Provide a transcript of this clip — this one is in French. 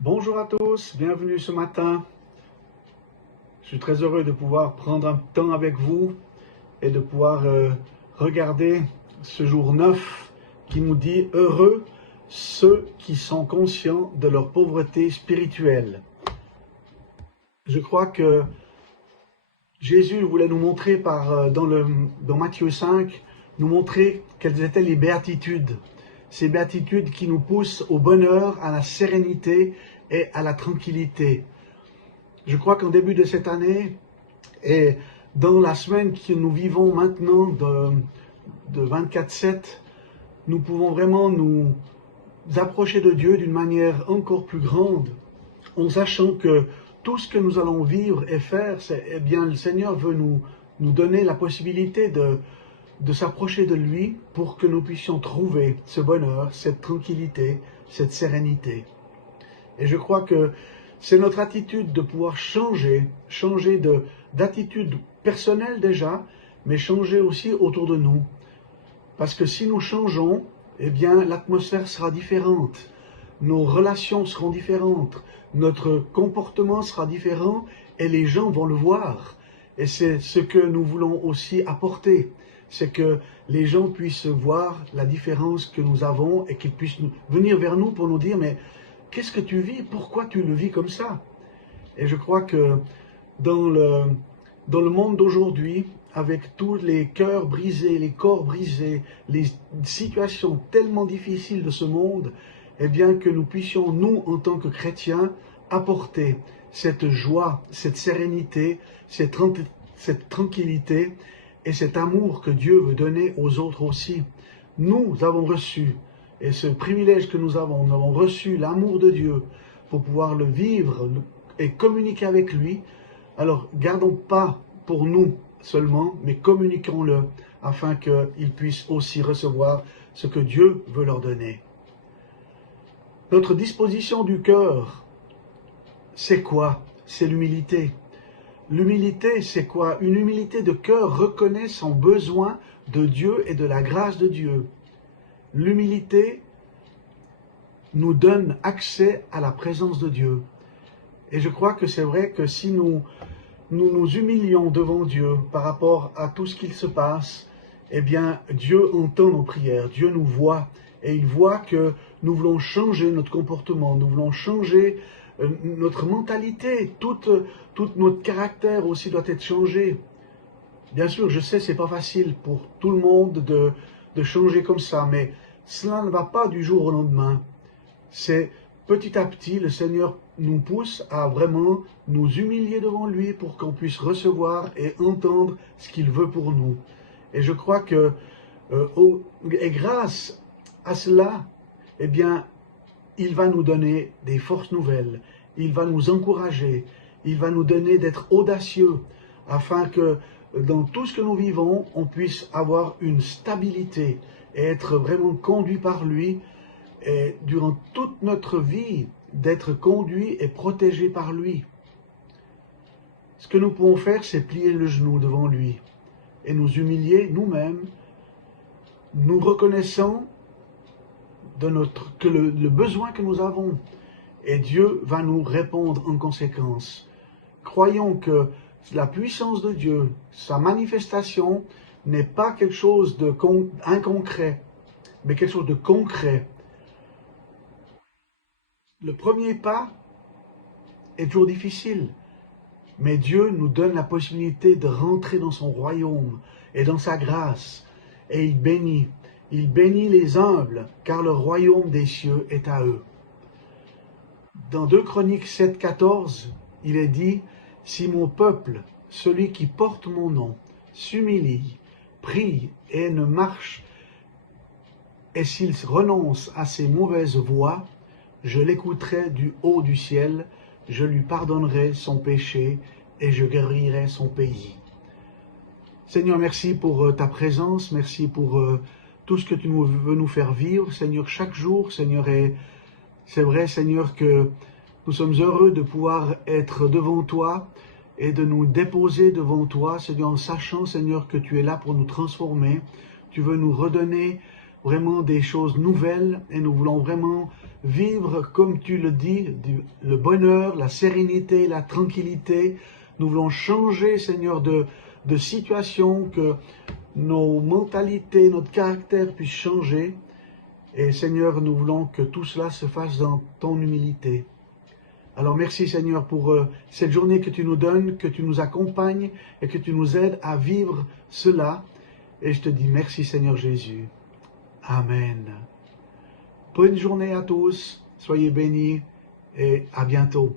Bonjour à tous, bienvenue ce matin. Je suis très heureux de pouvoir prendre un temps avec vous et de pouvoir regarder ce jour 9 qui nous dit « Heureux ceux qui sont conscients de leur pauvreté spirituelle ». Je crois que Jésus voulait nous montrer dans Matthieu 5, nous montrer quelles étaient les béatitudes. Ces béatitudes qui nous poussent au bonheur, à la sérénité et à la tranquillité. Je crois qu'en début de cette année et dans la semaine que nous vivons maintenant de 24/7, nous pouvons vraiment nous approcher de Dieu d'une manière encore plus grande, en sachant que tout ce que nous allons vivre et faire, eh bien, le Seigneur veut nous donner la possibilité de s'approcher de lui pour que nous puissions trouver ce bonheur, cette tranquillité, cette sérénité. Et je crois que c'est notre attitude de pouvoir changer d'attitude personnelle déjà, mais changer aussi autour de nous. Parce que si nous changeons, eh bien l'atmosphère sera différente, nos relations seront différentes, notre comportement sera différent et les gens vont le voir. Et c'est ce que nous voulons aussi apporter, c'est que les gens puissent voir la différence que nous avons et qu'ils puissent venir vers nous pour nous dire « mais qu'est-ce que tu vis? Pourquoi tu le vis comme ça ?» Et je crois que dans le monde d'aujourd'hui, avec tous les cœurs brisés, les corps brisés, les situations tellement difficiles de ce monde, eh bien que nous puissions, nous, en tant que chrétiens, apporter cette joie, cette sérénité, cette tranquillité et cet amour que Dieu veut donner aux autres aussi. Nous avons reçu, et ce privilège que nous avons reçu l'amour de Dieu pour pouvoir le vivre et communiquer avec lui. Alors, gardons pas pour nous seulement, mais communiquons-le afin qu'ils puissent aussi recevoir ce que Dieu veut leur donner. Notre disposition du cœur, c'est quoi? C'est l'humilité. L'humilité, c'est quoi? Une humilité de cœur reconnaît son besoin de Dieu et de la grâce de Dieu. L'humilité nous donne accès à la présence de Dieu. Et je crois que c'est vrai que si nous humilions devant Dieu par rapport à tout ce qu'il se passe, eh bien Dieu entend nos prières, Dieu nous voit et il voit que nous voulons changer notre comportement, nous voulons changer notre mentalité, tout notre caractère aussi doit être changé. Bien sûr, je sais, c'est pas facile pour tout le monde de changer comme ça, mais cela ne va pas du jour au lendemain. C'est petit à petit, le Seigneur nous pousse à vraiment nous humilier devant lui pour qu'on puisse recevoir et entendre ce qu'il veut pour nous. Et je crois que, et grâce à cela, eh bien, il va nous donner des forces nouvelles, il va nous encourager, il va nous donner d'être audacieux, afin que dans tout ce que nous vivons, on puisse avoir une stabilité et être vraiment conduit par lui, et durant toute notre vie, d'être conduit et protégé par lui. Ce que nous pouvons faire, c'est plier le genou devant lui et nous humilier nous-mêmes, nous reconnaissant que le besoin que nous avons, et Dieu va nous répondre en conséquence. Croyons que la puissance de Dieu, sa manifestation, n'est pas quelque chose d'inconcret, mais quelque chose de concret. Le premier pas est toujours difficile, mais Dieu nous donne la possibilité de rentrer dans son royaume et dans sa grâce, et il bénit les humbles, car le royaume des cieux est à eux. Dans 2 Chroniques 7,14, il est dit « Si mon peuple, celui qui porte mon nom, s'humilie, prie et ne marche, et s'il renonce à ses mauvaises voies, je l'écouterai du haut du ciel, je lui pardonnerai son péché et je guérirai son pays. » Seigneur, merci pour ta présence, merci pour tout ce que tu veux nous faire vivre, Seigneur, chaque jour, Seigneur, et c'est vrai, Seigneur, que nous sommes heureux de pouvoir être devant toi et de nous déposer devant toi, Seigneur, en sachant, Seigneur, que tu es là pour nous transformer. Tu veux nous redonner vraiment des choses nouvelles et nous voulons vraiment vivre comme tu le dis, le bonheur, la sérénité, la tranquillité. Nous voulons changer, Seigneur, de situation, que nos mentalités, notre caractère puissent changer. Et Seigneur, nous voulons que tout cela se fasse dans ton humilité. Alors merci Seigneur pour cette journée que tu nous donnes, que tu nous accompagnes et que tu nous aides à vivre cela. Et je te dis merci Seigneur Jésus. Amen. Bonne journée à tous, soyez bénis et à bientôt.